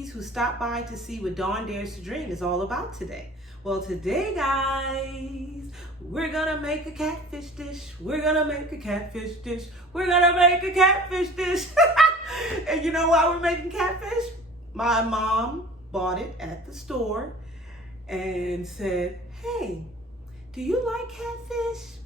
ladies who stopped by to see what Dawn Dares to Dream is all about today. Well, today, guys, we're gonna make a catfish dish. We're gonna make a catfish dish. We're gonna make a catfish dish. And you know why we're making catfish? My mom bought it at the store and said, hey, do you like catfish?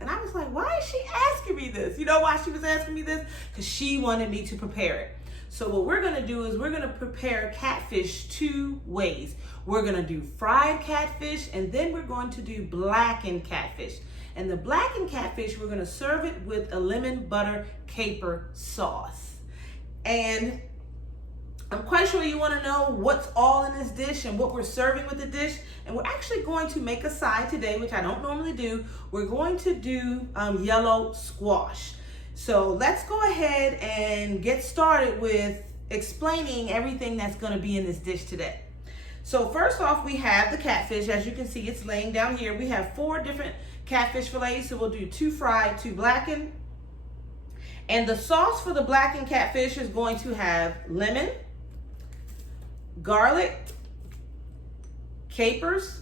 And I was like, why is she asking me this? You know why she was asking me this? Because she wanted me to prepare it. So what we're gonna do is we're gonna prepare catfish 2 ways. We're gonna do fried catfish, and then we're going to do blackened catfish. And the blackened catfish, we're gonna serve it with a lemon butter caper sauce. And I'm quite sure you wanna know what's all in this dish and what we're serving with the dish. And we're actually going to make a side today, which I don't normally do. We're going to do yellow squash. So let's go ahead and get started with explaining everything that's gonna be in this dish today. So first off, we have the catfish. As you can see, it's laying down here. We have 4 different catfish fillets. So we'll do 2 fried, 2 blackened. And the sauce for the blackened catfish is going to have lemon, garlic, capers.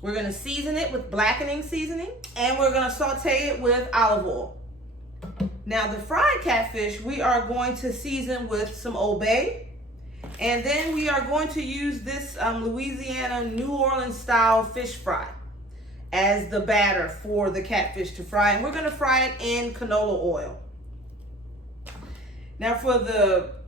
We're gonna season it with blackening seasoning, and we're gonna saute it with olive oil. Now the fried catfish, we are going to season with some Old Bay, and then we are going to use this Louisiana, New Orleans style fish fry as the batter for the catfish to fry, and we're gonna fry it in canola oil. Now for the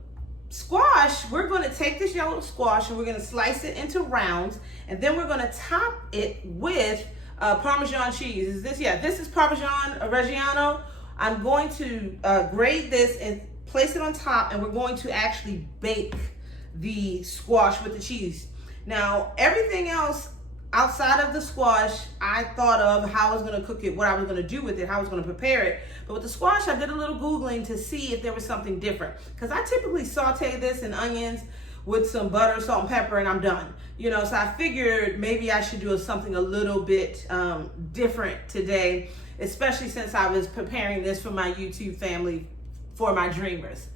squash, we're going to take this yellow squash and we're going to slice it into rounds, and then we're going to top it with Parmesan cheese. Is this? Yeah, this is Parmesan Reggiano. I'm going to grate this and place it on top, and we're going to actually bake the squash with the cheese. Now, everything else outside of the squash, I thought of how I was going to cook it, what I was going to do with it, how I was going to prepare it. But with the squash, I did a little Googling to see if there was something different. Because I typically saute this in onions with some butter, salt, and pepper, and I'm done. You know, so I figured maybe I should do something a little bit different today, especially since I was preparing this for my YouTube family, for my dreamers.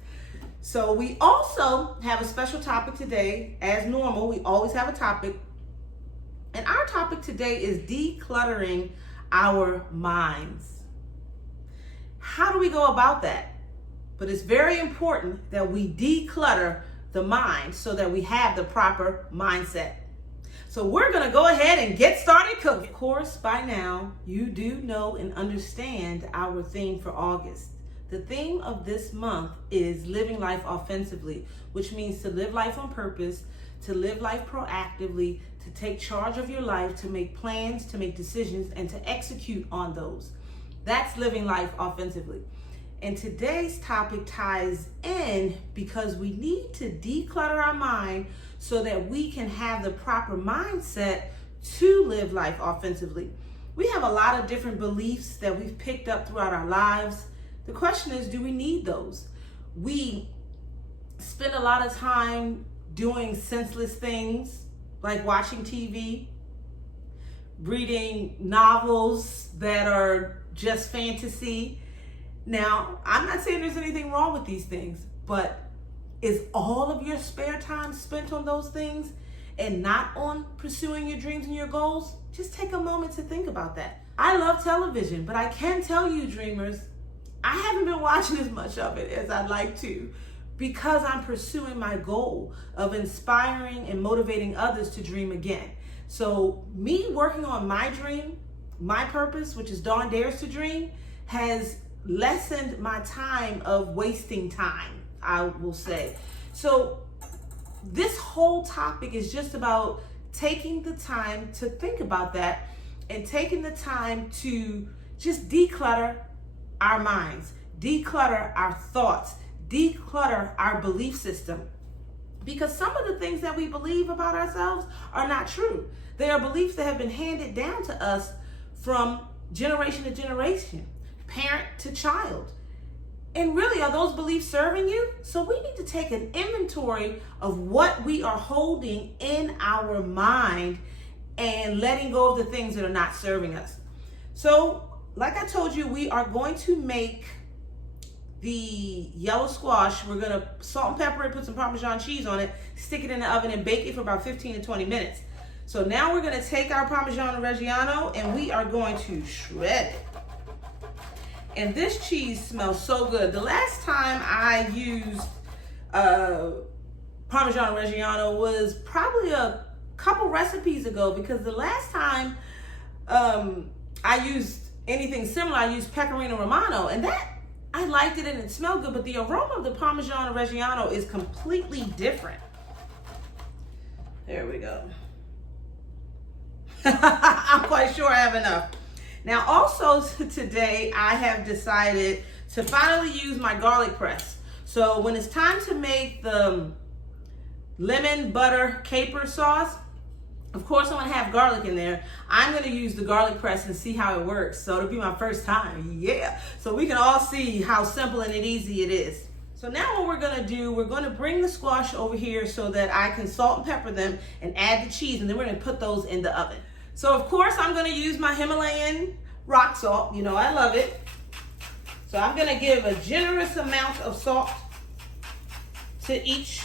So we also have a special topic today. As normal, we always have a topic. And our topic today is decluttering our minds. How do we go about that? But it's very important that we declutter the mind so that we have the proper mindset. So we're gonna go ahead and get started cooking. Of course, by now, you do know and understand our theme for August. The theme of this month is living life offensively, which means to live life on purpose, to live life proactively, to take charge of your life, to make plans, to make decisions, and to execute on those. That's living life offensively. And today's topic ties in because we need to declutter our mind so that we can have the proper mindset to live life offensively. We have a lot of different beliefs that we've picked up throughout our lives. The question is, do we need those? We spend a lot of time doing senseless things like watching TV, reading novels that are just fantasy. Now, I'm not saying there's anything wrong with these things, but is all of your spare time spent on those things and not on pursuing your dreams and your goals? Just take a moment to think about that. I love television, but I can tell you, dreamers, I haven't been watching as much of it as I'd like to, because I'm pursuing my goal of inspiring and motivating others to dream again. So me working on my dream, my purpose, which is Dawn Dares to Dream, has lessened my time of wasting time, I will say. So this whole topic is just about taking the time to think about that and taking the time to just declutter our minds, declutter our thoughts, declutter our belief system. Because some of the things that we believe about ourselves are not true. They are beliefs that have been handed down to us from generation to generation, parent to child. And really, are those beliefs serving you? So we need to take an inventory of what we are holding in our mind and letting go of the things that are not serving us. So, like I told you, we are going to make the yellow squash. We're gonna salt and pepper it, put some Parmesan cheese on it, stick it in the oven and bake it for about 15 to 20 minutes. So now we're gonna take our Parmesan Reggiano and we are going to shred it. And this cheese smells so good. The last time I used Parmesan Reggiano was probably a couple recipes ago, because the last time I used anything similar, I used Pecorino Romano, and that I liked it and it smelled good, but the aroma of the Parmesan Reggiano is completely different. There we go. I'm quite sure I have enough. Now also today I have decided to finally use my garlic press. So when it's time to make the lemon butter caper sauce, of course I'm gonna have garlic in there. I'm gonna use the garlic press and see how it works. So it'll be my first time, yeah. So we can all see how simple and easy it is. So now what we're gonna do, we're gonna bring the squash over here so that I can salt and pepper them and add the cheese, and then we're gonna put those in the oven. So of course I'm gonna use my Himalayan rock salt. You know I love it. So I'm gonna give a generous amount of salt to each.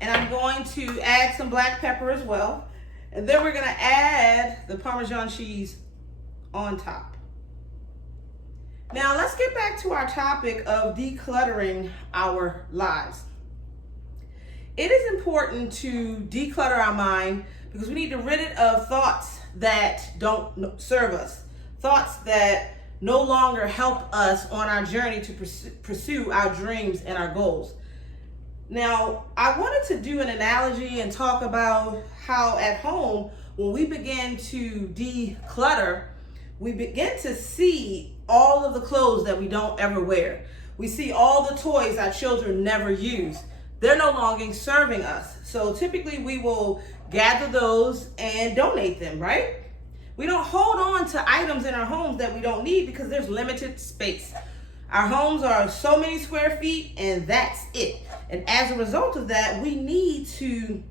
And I'm going to add some black pepper as well. And then we're gonna add the Parmesan cheese on top. Now let's get back to our topic of decluttering our lives. It is important to declutter our mind because we need to rid it of thoughts that don't serve us, thoughts that no longer help us on our journey to pursue our dreams and our goals. Now, I wanted to do an analogy and talk about how at home, when we begin to declutter, we begin to see all of the clothes that we don't ever wear. We see all the toys our children never use. They're no longer serving us. So typically we will gather those and donate them, right? We don't hold on to items in our homes that we don't need because there's limited space. Our homes are so many square feet and that's it. And as a result of that, we need to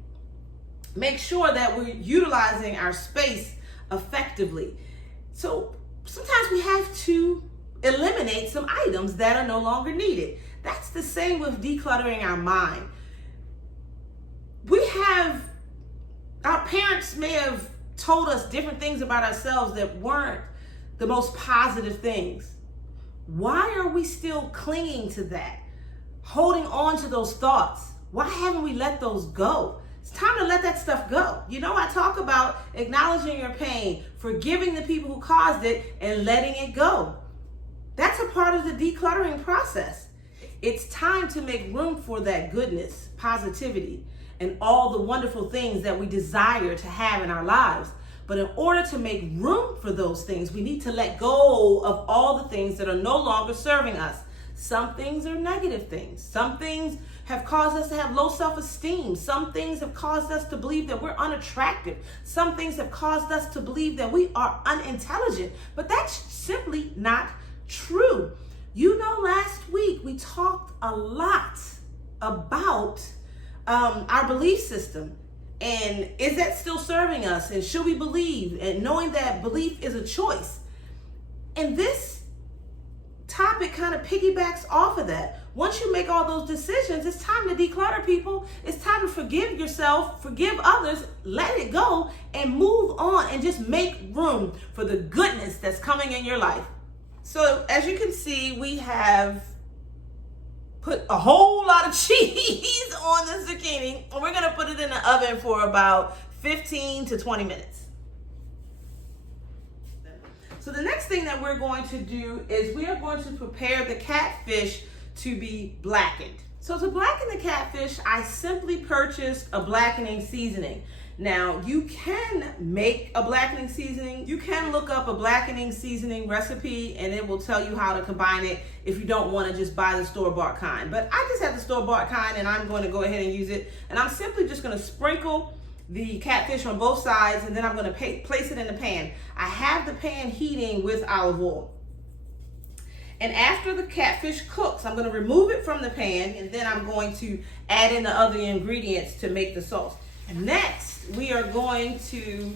make sure that we're utilizing our space effectively. So sometimes we have to eliminate some items that are no longer needed. That's the same with decluttering our mind. Our parents may have told us different things about ourselves that weren't the most positive things. Why are we still clinging to that? Holding on to those thoughts? Why haven't we let those go? It's time to let that stuff go. You know, I talk about acknowledging your pain, forgiving the people who caused it, and letting it go. That's a part of the decluttering process. It's time to make room for that goodness, positivity, and all the wonderful things that we desire to have in our lives. But in order to make room for those things, we need to let go of all the things that are no longer serving us. Some things are negative things. Some things have caused us to have low self-esteem. Some things have caused us to believe that we're unattractive. Some things have caused us to believe that we are unintelligent. But that's simply not true. You know, last week we talked a lot about our belief system. And is that still serving us? And should we believe? And knowing that belief is a choice. And this topic kind of piggybacks off of that. Once you make all those decisions, it's time to declutter, people. It's time to forgive yourself, forgive others, let it go, and move on and just make room for the goodness that's coming in your life. So as you can see, we have put a whole lot of cheese on the zucchini, and we're gonna put it in the oven for about 15 to 20 minutes. So the next thing that we're going to do is we are going to prepare the catfish to be blackened. So to blacken the catfish, I simply purchased a blackening seasoning. Now, you can make a blackening seasoning. You can look up a blackening seasoning recipe and it will tell you how to combine it if you don't want to just buy the store-bought kind. But I just have the store-bought kind and I'm going to go ahead and use it. And I'm simply just going to sprinkle the catfish on both sides and then I'm going to place it in the pan. I have the pan heating with olive oil. And after the catfish cooks, I'm going to remove it from the pan and then I'm going to add in the other ingredients to make the sauce. And next, we are going to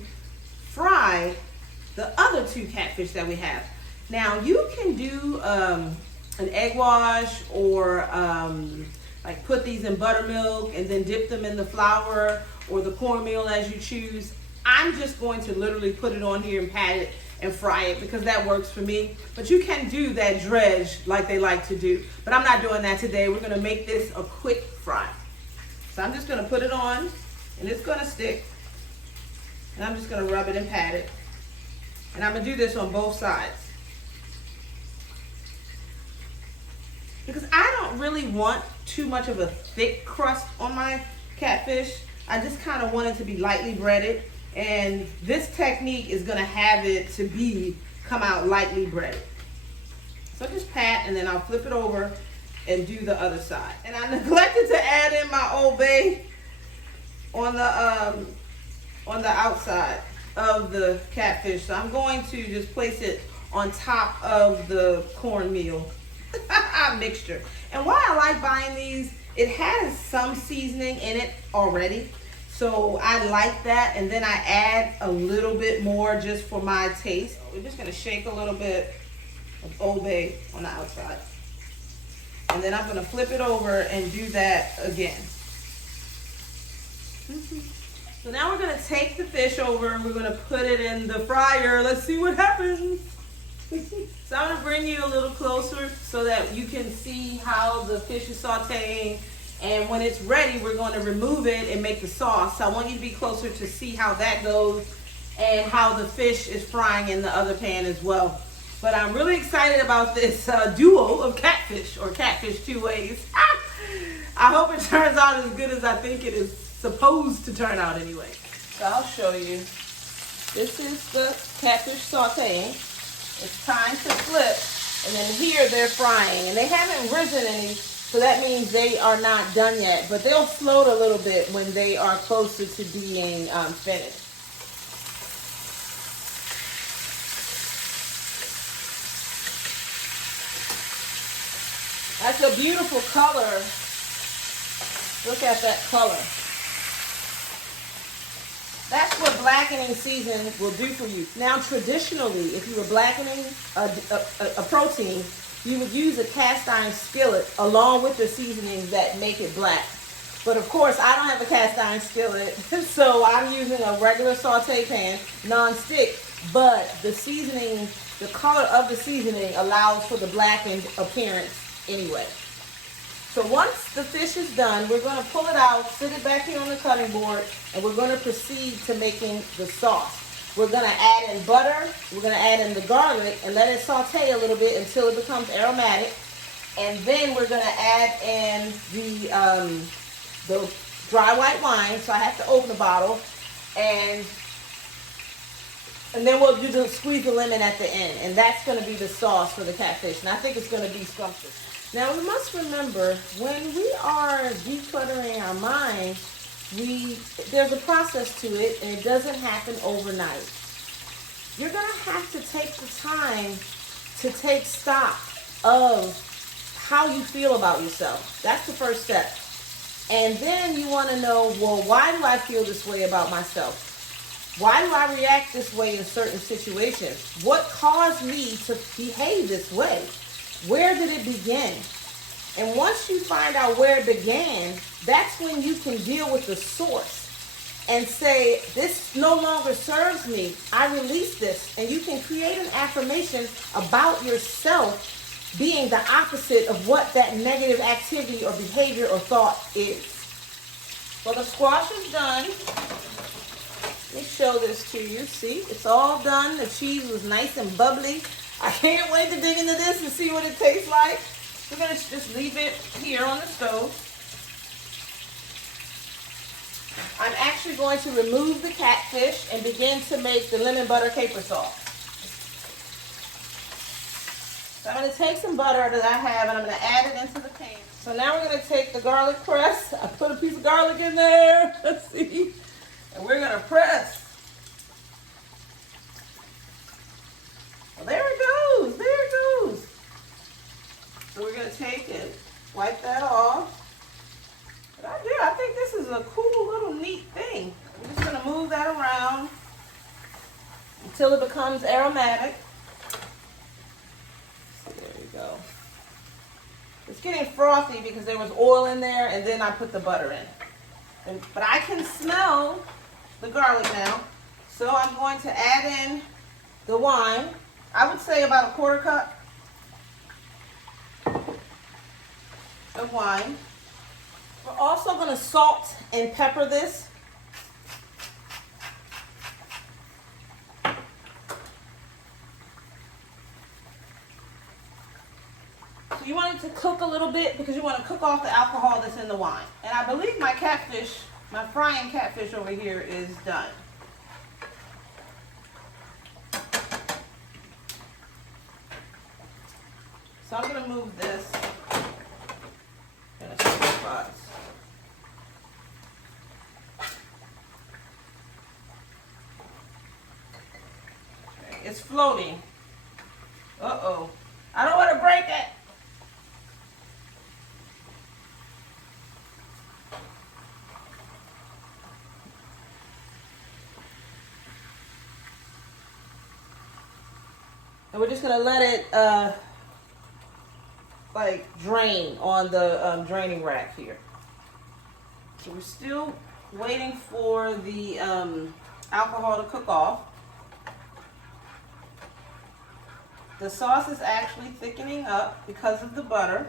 fry the other two catfish that we have. Now you can do an egg wash or like put these in buttermilk and then dip them in the flour or the cornmeal as you choose. I'm just going to literally put it on here and pat it and fry it because that works for me. But you can do that dredge like they like to do. But I'm not doing that today. We're gonna make this a quick fry. So I'm just gonna put it on and it's gonna stick. And I'm just gonna rub it and pat it. And I'm gonna do this on both sides. Because I don't really want too much of a thick crust on my catfish. I just kind of want it to be lightly breaded. And this technique is gonna have it to come out lightly breaded. So just pat and then I'll flip it over and do the other side. And I neglected to add in my Old Bay on the outside of the catfish. So I'm going to just place it on top of the cornmeal mixture. And why I like buying these, it has some seasoning in it already. So I like that, and then I add a little bit more just for my taste. We're just gonna shake a little bit of Old Bay on the outside. And then I'm gonna flip it over and do that again. So now we're gonna take the fish over and we're gonna put it in the fryer. Let's see what happens. So I'm gonna bring you a little closer so that you can see how the fish is sauteing. And when it's ready, we're going to remove it and make the sauce. So I want you to be closer to see how that goes and how the fish is frying in the other pan as well. But I'm really excited about this duo of catfish, or catfish two ways. I hope it turns out as good as I think it is supposed to turn out anyway. So I'll show you. This is the catfish sauteing. It's time to flip. And then here they're frying. And they haven't risen any. So that means they are not done yet, but they'll float a little bit when they are closer to being finished. That's a beautiful color. Look at that color. That's what blackening season will do for you. Now, traditionally, if you were blackening a protein, you would use a cast iron skillet along with the seasonings that make it black. But of course, I don't have a cast iron skillet, so I'm using a regular saute pan, non-stick, but the seasoning, the color of the seasoning allows for the blackened appearance anyway. So once the fish is done, we're gonna pull it out, sit it back here on the cutting board, and we're gonna proceed to making the sauce. We're going to add in butter, we're going to add in the garlic and let it saute a little bit until it becomes aromatic. And then we're going to add in the dry white wine. So I have to open the bottle. And then we'll squeeze the lemon at the end. And that's going to be the sauce for the catfish. And I think it's going to be scrumptious. Now we must remember, when we are decluttering our mind, there's a process to it, and it doesn't happen overnight. You're going to have to take the time to take stock of how you feel about yourself. That's the first step. And then you want to know, well, why do I feel this way about myself? Why do I react this way in certain situations? What caused me to behave this way? Where did it begin? And once you find out where it began, that's when you can deal with the source and say, this no longer serves me. I release this. And you can create an affirmation about yourself being the opposite of what that negative activity or behavior or thought is. Well, the squash is done. Let me show this to you. See, it's all done. The cheese was nice and bubbly. I can't wait to dig into this and see what it tastes like. We're going to just leave it here on the stove. I'm actually going to remove the catfish and begin to make the lemon butter caper sauce. So I'm going to take some butter that I have and I'm going to add it into the pan. So now we're going to take the garlic press. I put a piece of garlic in there. Let's see. And we're going to press. Well, there it goes. There it goes. So we're going to take it, wipe that off. But I think this is a cool little neat thing. We're just going to move that around until it becomes aromatic. go. It's getting frothy because there was oil in there and then I put the butter in. But I can smell the garlic now. So I'm going to add in the wine. I would say about a quarter cup of wine. We're also going to salt and pepper this. So you want it to cook a little bit because you want to cook off the alcohol that's in the wine. And I believe my catfish, my frying catfish over here is done. So I'm going to move this. It's floating. Uh-oh. I don't want to break it. And we're just going to let it like drain on the draining rack here. So we're still waiting for the alcohol to cook off. The sauce is actually thickening up because of the butter.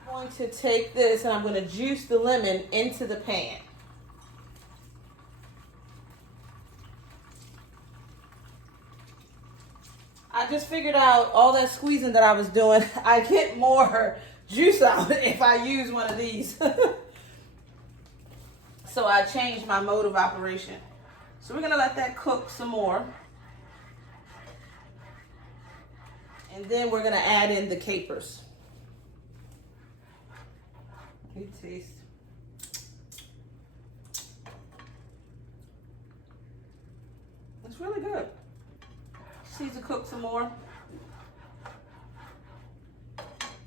I'm going to take this and I'm going to juice the lemon into the pan. I just figured out all that squeezing that I was doing, I get more juice out if I use one of these. So I changed my mode of operation. So we're going to let that cook some more. And then we're going to add in the capers. Good taste. It's really good. Just need to cook some more.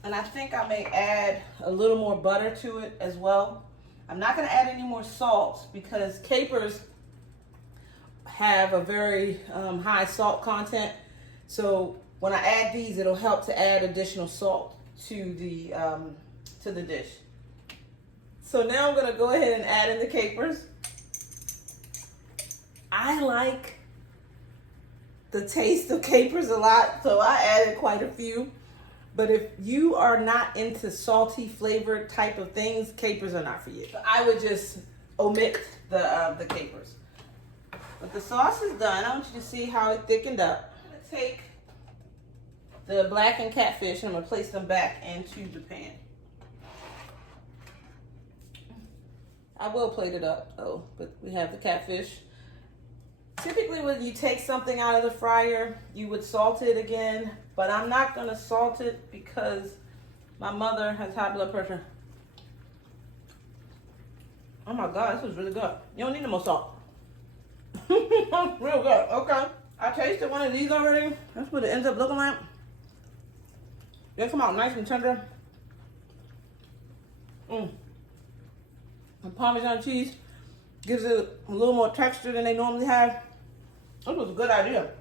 And I think I may add a little more butter to it as well. I'm not going to add any more salt because capers have a very high salt content. So when I add these, it'll help to add additional salt to the dish. So now I'm gonna go ahead and add in the capers. I like the taste of capers a lot, so I added quite a few. But if you are not into salty flavored type of things, capers are not for you. So I would just omit the capers. But the sauce is done. I want you to see how it thickened up. I'm gonna take the blackened catfish, and I'm going to place them back into the pan. I will plate it up, though, but we have the catfish. Typically, when you take something out of the fryer, you would salt it again, but I'm not going to salt it because my mother has high blood pressure. Oh my God, this was really good. You don't need no more salt. Real good. Okay. I tasted one of these already. That's what it ends up looking like. They come out nice and tender. The Parmesan cheese gives it a little more texture than they normally have. This was a good idea.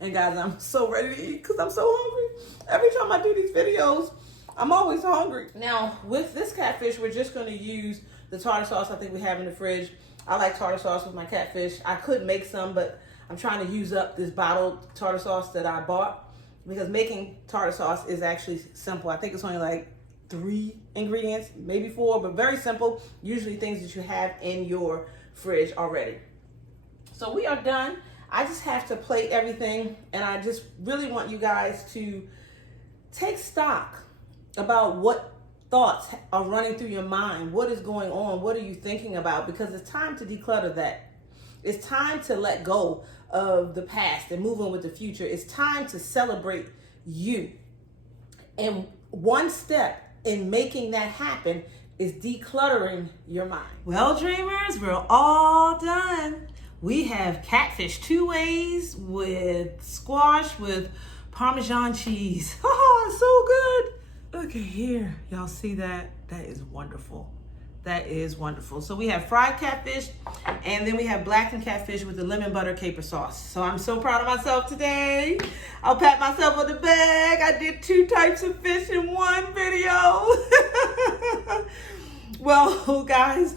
And guys, I'm so ready to eat because I'm so hungry. Every time I do these videos, I'm always hungry. Now, with this catfish, we're just going to use the tartar sauce I think we have in the fridge. I like tartar sauce with my catfish. I could make some, but I'm trying to use up this bottled tartar sauce that I bought. Because making tartar sauce is actually simple. I think it's only like 3 ingredients, maybe 4, but very simple. Usually things that you have in your fridge already. So we are done. I just have to plate everything, and I just really want you guys to take stock about what thoughts are running through your mind. What is going on? What are you thinking about? Because it's time to declutter that. It's time to let go of the past and move on with the future. It's time to celebrate you. And one step in making that happen is decluttering your mind. Well, dreamers, we're all done. We have catfish 2 ways with squash with Parmesan cheese. Oh, it's so good. Look at here. Y'all see that? That is wonderful. That is wonderful. So we have fried catfish, and then we have blackened catfish with the lemon butter caper sauce. So I'm so proud of myself today. I'll pat myself on the back. I did 2 types of fish in one video. Well, guys,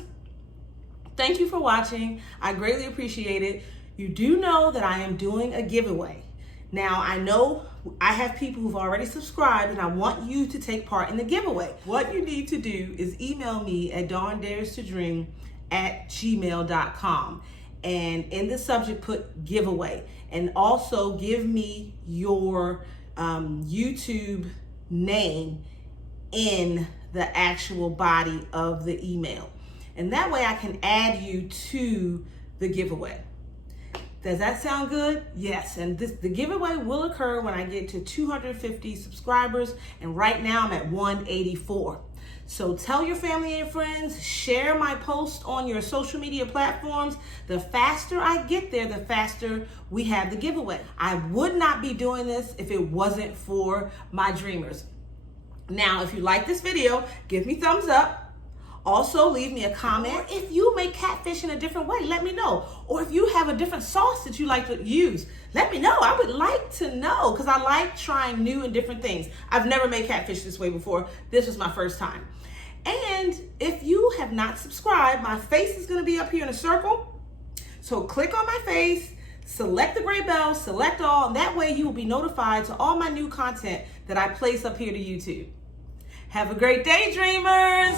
thank you for watching. I greatly appreciate it. You do know that I am doing a giveaway. Now, I know I have people who've already subscribed, and I want you to take part in the giveaway. What you need to do is email me at dawndarestodream@gmail.com. And in the subject, put giveaway. And also give me your YouTube name in the actual body of the email. And that way I can add you to the giveaway. Does that sound good? Yes, and the giveaway will occur when I get to 250 subscribers, and right now I'm at 184. So tell your family and friends, share my post on your social media platforms. The faster I get there, the faster we have the giveaway. I would not be doing this if it wasn't for my dreamers. Now, if you like this video, give me thumbs up. Also, leave me a comment. Or if you make catfish in a different way, let me know. Or if you have a different sauce that you like to use, let me know. I would like to know, because I like trying new and different things. I've never made catfish this way before. This was my first time. And if you have not subscribed, my face is going to be up here in a circle. So click on my face, select the gray bell, select all, and that way you will be notified to all my new content that I place up here to YouTube. Have a great day, dreamers!